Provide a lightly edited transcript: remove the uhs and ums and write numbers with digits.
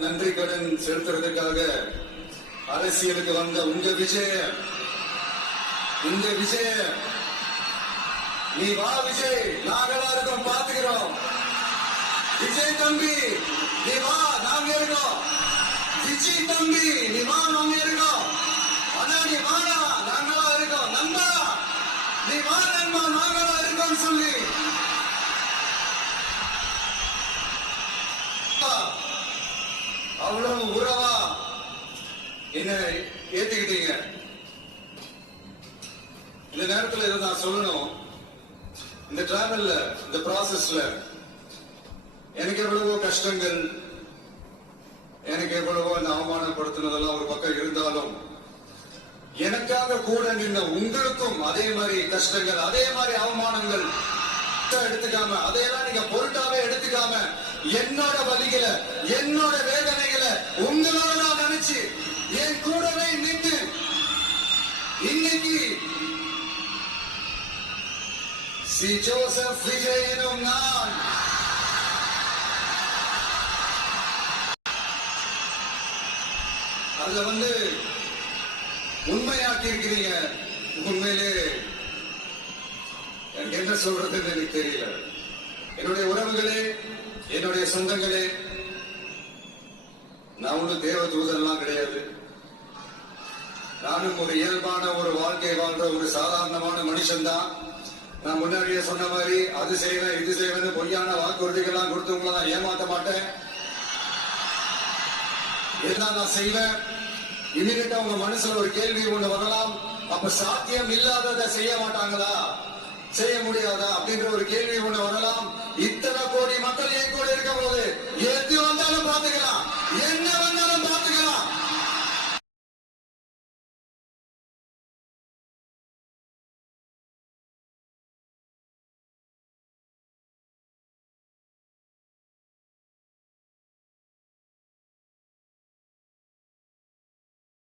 நன்றி கடன் செலுத்துறதுக்காக அரசியலுக்கு வந்த உங்க விஜய், இந்த விஜய், நீ வா விஜய், நாங்களா இருக்கோம், பாத்துக்கிறோம். விஜய் தம்பி நீ வா, நாங்க இருக்கோம். விஜய் தம்பி நீ வா, நாங்க இருக்கோம். ஆனா நீ வாடா, நாங்களா இருக்கோம். நண்பா நீ வா, நண்பா, நாங்களா இருக்கோம் சொல்லி அவ்வளவு உறவா என்ன ஏத்துக்கிட்டீங்க. இந்த நேரத்தில் இதை நான் சொல்லணும். இந்த டிராவல்ல, இந்த ப்ராசஸ்ல எனக்கு எவ்வளவோ கஷ்டங்கள், எனக்கு எவ்வளவோ அந்த அவமானப்படுத்தினதெல்லாம் ஒரு பக்கம் இருந்தாலும், எனக்காக கூட நின்ன உங்களுக்கும் அதே மாதிரி கஷ்டங்கள், அதே மாதிரி அவமானங்கள் எடுத்துக்காம, அதையெல்லாம் நீங்க பொருட்டாவே எடுத்துக்காம, என்னோட வலிகளை, என்னோட வேதனைகளை உங்களோட நான் நினைச்சு என் கூடவே நின்று இன்னைக்கு சி ஜோசப் விஜய் எனும் நான் அதுல உண்மையாக்கி இருக்கிறீங்க. உண்மையிலே எனக்கு என்ன சொல்றதுன்னு எனக்கு தெரியல. என்னுடைய உறவுகளே, என்னுடைய சொந்தங்களே, நான் ஒன்றும் தேவ தூதரெல்லாம் கிடையாது. நானும் ஒரு இயல்பான ஒரு வாழ்க்கை வாழ்ற ஒரு சாதாரணமான மனுஷன் தான். நான் முன்னாடியே சொன்ன மாதிரி அது செய்வேன், இது செய்வேன், பொய்யான வாக்குறுதிகள்லாம் கொடுத்தவங்கள நான் ஏமாற்ற மாட்டேன். இதெல்லாம் நான் செய்வேன். இமீடியட்டா உங்க மனசுல ஒரு கேள்வி ஒண்ணு வரலாம், அப்ப சாத்தியம் இல்லாததை செய்ய மாட்டாங்களா, செய்ய முடியாதா அப்படின்ற ஒரு கேள்வி ஒண்ணு வரலாம். இத்தனை கோடி மக்கள் என் கூட இருக்கும் போது எது வந்தாலும் பாத்துக்கலாம்.